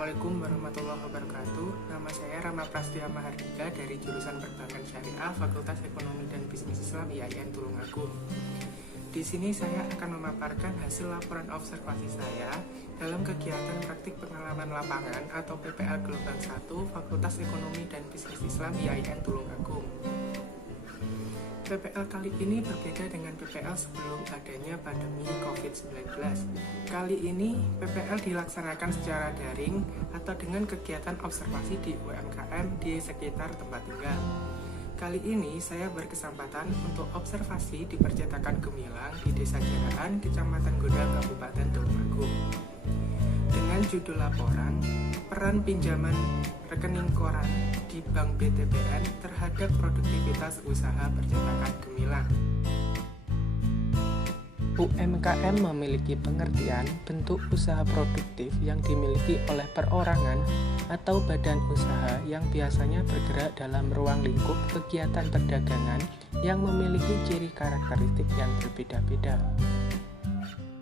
Assalamualaikum warahmatullahi wabarakatuh. Nama saya Rama Prastia Mahardika dari jurusan Perbankan Syariah Fakultas Ekonomi dan Bisnis Islam IAIN Tulungagung. Di sini saya akan memaparkan hasil laporan observasi saya dalam kegiatan praktik pengalaman lapangan atau PPL Gelombang 1 Fakultas Ekonomi dan Bisnis Islam IAIN Tulungagung. PPL kali ini berbeda dengan PPL sebelum adanya pandemi COVID-19. Kali ini PPL dilaksanakan secara daring atau dengan kegiatan observasi di UMKM di sekitar tempat tinggal. Kali ini saya berkesempatan untuk observasi di percetakan Gemilang di Desa Jaraan, Kecamatan Gondang, Kabupaten Tulungagung. Dengan judul laporan, peran pinjaman rekening koran di Bank BTPN terhadap produktivitas usaha percetakan Gemilang. UMKM memiliki pengertian bentuk usaha produktif yang dimiliki oleh perorangan atau badan usaha yang biasanya bergerak dalam ruang lingkup kegiatan perdagangan yang memiliki ciri karakteristik yang berbeda-beda.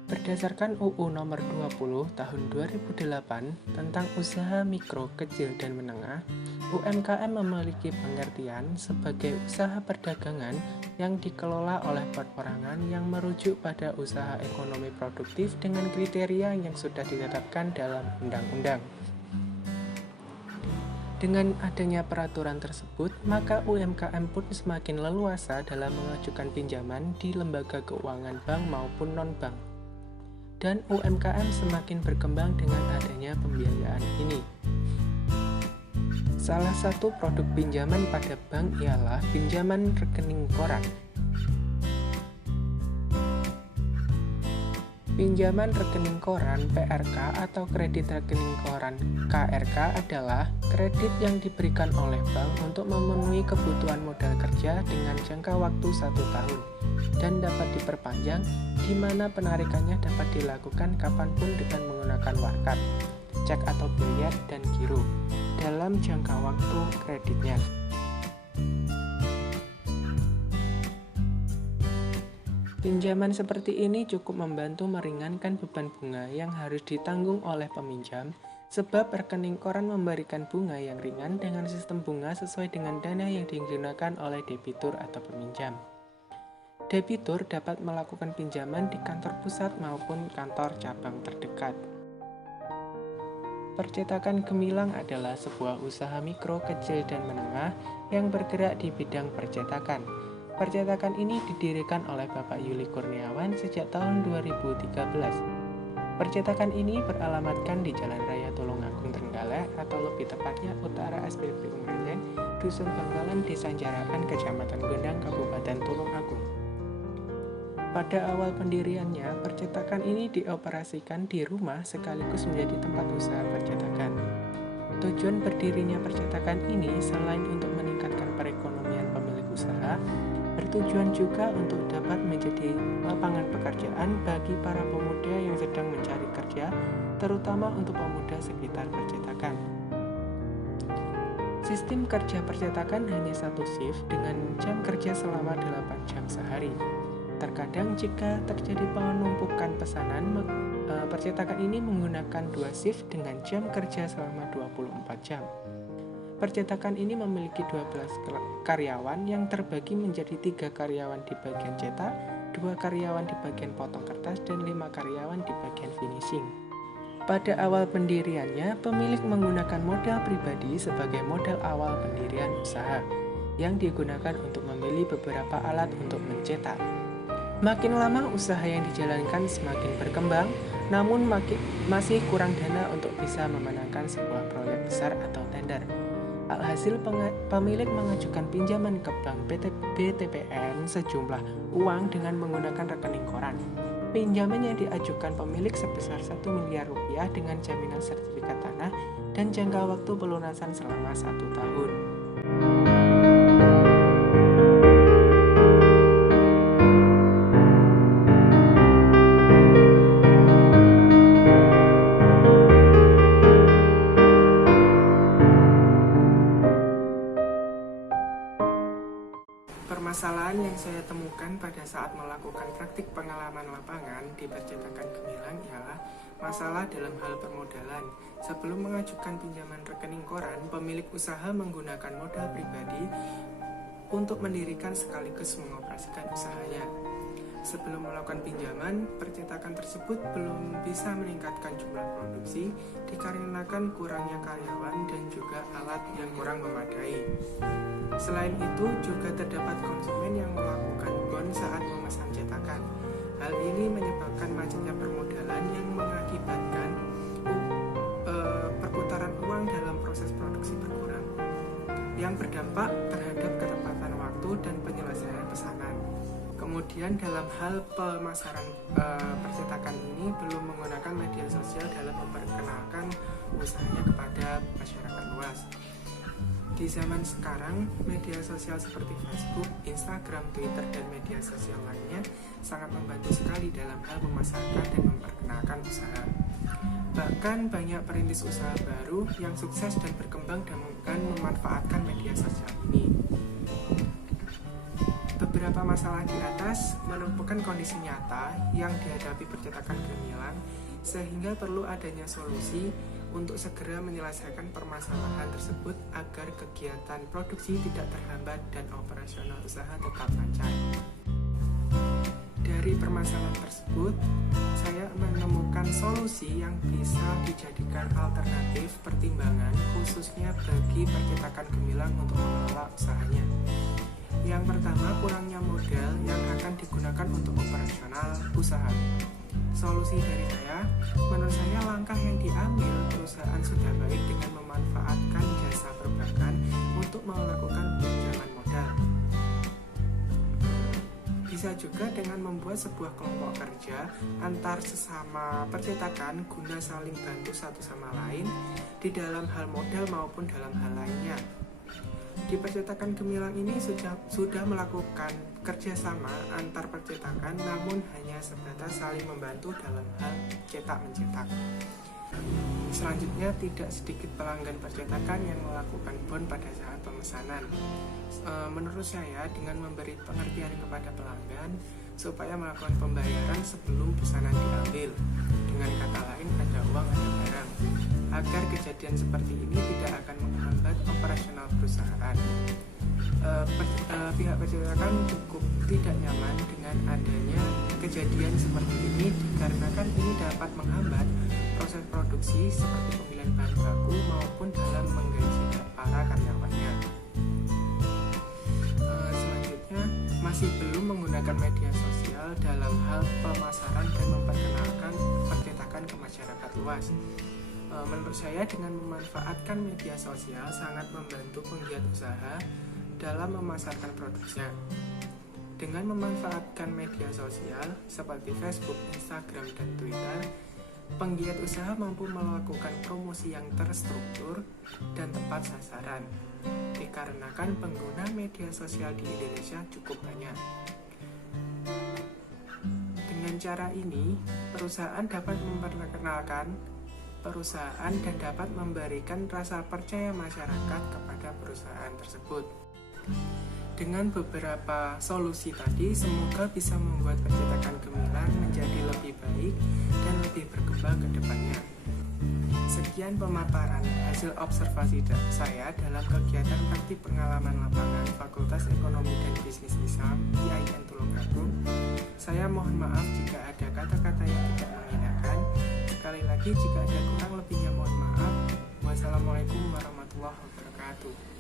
Berdasarkan UU Nomor 20 Tahun 2008 tentang usaha mikro, kecil, dan menengah, UMKM memiliki pengertian sebagai usaha perdagangan yang dikelola oleh perorangan yang merujuk pada usaha ekonomi produktif dengan kriteria yang sudah ditetapkan dalam undang-undang. Dengan adanya peraturan tersebut, maka UMKM pun semakin leluasa dalam mengajukan pinjaman di lembaga keuangan bank maupun non-bank. Dan UMKM semakin berkembang dengan adanya pembiayaan ini. Salah satu produk pinjaman pada bank ialah pinjaman rekening koran. Pinjaman rekening koran PRK atau kredit rekening koran KRK adalah kredit yang diberikan oleh bank untuk memenuhi kebutuhan modal kerja dengan jangka waktu 1 tahun dan dapat diperpanjang di mana penarikannya dapat dilakukan kapanpun dengan menggunakan warkat, cek atau biliar, dan giro dalam jangka waktu kreditnya. Pinjaman seperti ini cukup membantu meringankan beban bunga yang harus ditanggung oleh peminjam, sebab rekening koran memberikan bunga yang ringan dengan sistem bunga sesuai dengan dana yang digunakan oleh debitur atau peminjam. Debitur dapat melakukan pinjaman di kantor pusat maupun kantor cabang terdekat. Percetakan Gemilang adalah sebuah usaha mikro, kecil, dan menengah yang bergerak di bidang percetakan. Percetakan ini didirikan oleh Bapak Yuli Kurniawan sejak tahun 2013. Percetakan ini beralamatkan di Jalan Raya Tulungagung Trenggalek atau lebih tepatnya utara SPB Umrejeng, Dusun Bangkalan, Desa Jaraan, Kecamatan Gondang, Kabupaten Tulungagung. Pada awal pendiriannya, percetakan ini dioperasikan di rumah sekaligus menjadi tempat usaha percetakan. Tujuan berdirinya percetakan ini selain untuk meningkatkan perekonomian pemilik usaha, bertujuan juga untuk dapat menjadi lapangan pekerjaan bagi para pemuda yang sedang mencari kerja, terutama untuk pemuda sekitar percetakan. Sistem kerja percetakan hanya satu shift dengan jam kerja selama 8 jam sehari. Terkadang jika terjadi penumpukan pesanan, percetakan ini menggunakan 2 shift dengan jam kerja selama 24 jam. Percetakan ini memiliki 12 karyawan yang terbagi menjadi 3 karyawan di bagian cetak, 2 karyawan di bagian potong kertas, dan 5 karyawan di bagian finishing. Pada awal pendiriannya, pemilik menggunakan modal pribadi sebagai modal awal pendirian usaha, yang digunakan untuk membeli beberapa alat untuk mencetak. Makin lama usaha yang dijalankan semakin berkembang, namun masih kurang dana untuk bisa memenangkan sebuah proyek besar atau tender. Alhasil pemilik mengajukan pinjaman ke Bank BTPN sejumlah uang dengan menggunakan rekening koran. Pinjaman yang diajukan pemilik sebesar 1 miliar rupiah dengan jaminan sertifikat tanah dan jangka waktu pelunasan selama 1 tahun. Permasalahan yang saya temukan pada saat melakukan praktik pengalaman lapangan di percetakan gemilang ialah masalah dalam hal permodalan. Sebelum mengajukan pinjaman rekening koran, pemilik usaha menggunakan modal pribadi untuk mendirikan sekaligus mengoperasikan usahanya. Sebelum melakukan pinjaman, percetakan tersebut belum bisa meningkatkan jumlah produksi dikarenakan kurangnya karyawan dan juga alat yang kurang memadai. Selain itu, juga terdapat konsumen yang melakukan bon saat memesan cetakan. Hal ini menyebabkan macetnya permodalan yang mengakibatkan perputaran uang dalam proses produksi berkurang, yang berdampak terhadap ketepatan waktu dan penyelesaian pesanan. Kemudian dalam hal pemasaran percetakan ini belum menggunakan media sosial dalam memperkenalkan usahanya kepada masyarakat luas. Di zaman sekarang, media sosial seperti Facebook, Instagram, Twitter, dan media sosial lainnya sangat membantu sekali dalam hal memasarkan dan memperkenalkan usaha. Bahkan banyak perintis usaha baru yang sukses dan berkembang dengan memanfaatkan media sosial ini. Beberapa masalah di atas merupakan kondisi nyata yang dihadapi percetakan gemilang, sehingga perlu adanya solusi untuk segera menyelesaikan permasalahan tersebut agar kegiatan produksi tidak terhambat dan operasional usaha tetap lancar. Dari permasalahan tersebut, saya menemukan solusi yang bisa dijadikan alternatif pertimbangan khususnya bagi percetakan gemilang untuk mengelola usahanya. Yang pertama, kurangnya modal yang akan digunakan untuk operasional usaha. Solusi dari saya, menurut saya langkah yang diambil perusahaan sudah baik dengan memanfaatkan jasa perbankan untuk melakukan pinjaman modal. Bisa juga dengan membuat sebuah kelompok kerja antar sesama percetakan guna saling bantu satu sama lain di dalam hal modal maupun dalam hal lainnya. Di percetakan gemilang ini sudah melakukan kerjasama antar percetakan, namun hanya sebatas saling membantu dalam hal cetak-mencetak. Selanjutnya, tidak sedikit pelanggan percetakan yang melakukan bon pada saat pemesanan. Menurut saya, dengan memberi pengertian kepada pelanggan supaya melakukan pembayaran sebelum pesanan diambil, dengan kata lain ada uang ada barang, agar kejadian seperti ini tidak akan menghambat operasional perusahaan. Pihak percetakan cukup tidak nyaman dengan adanya kejadian seperti ini dikarenakan ini dapat menghambat proses produksi seperti pemilihan bahan baku maupun dalam menggaji para karyawannya. Selanjutnya, masih belum menggunakan media sosial dalam hal pemasaran dan memperkenalkan percetakan ke masyarakat luas. Menurut saya, dengan memanfaatkan media sosial sangat membantu penggiat usaha dalam memasarkan produknya. Dengan memanfaatkan media sosial seperti Facebook, Instagram, dan Twitter, penggiat usaha mampu melakukan promosi yang terstruktur dan tepat sasaran, dikarenakan pengguna media sosial di Indonesia cukup banyak. Dengan cara ini, perusahaan dapat memperkenalkan perusahaan dan dapat memberikan rasa percaya masyarakat kepada perusahaan tersebut. Dengan beberapa solusi tadi, semoga bisa membuat percetakan gemilang menjadi lebih baik dan lebih berkembang ke depannya. Sekian pemaparan hasil observasi saya dalam kegiatan praktik pengalaman lapangan Fakultas Ekonomi dan Bisnis Islam IAIN Tulungagung. Saya mohon maaf jika ada kata-kata yang tidak mengenakan. Sekali lagi, jika ada kurang lebihnya mohon maaf. Wassalamualaikum warahmatullahi wabarakatuh.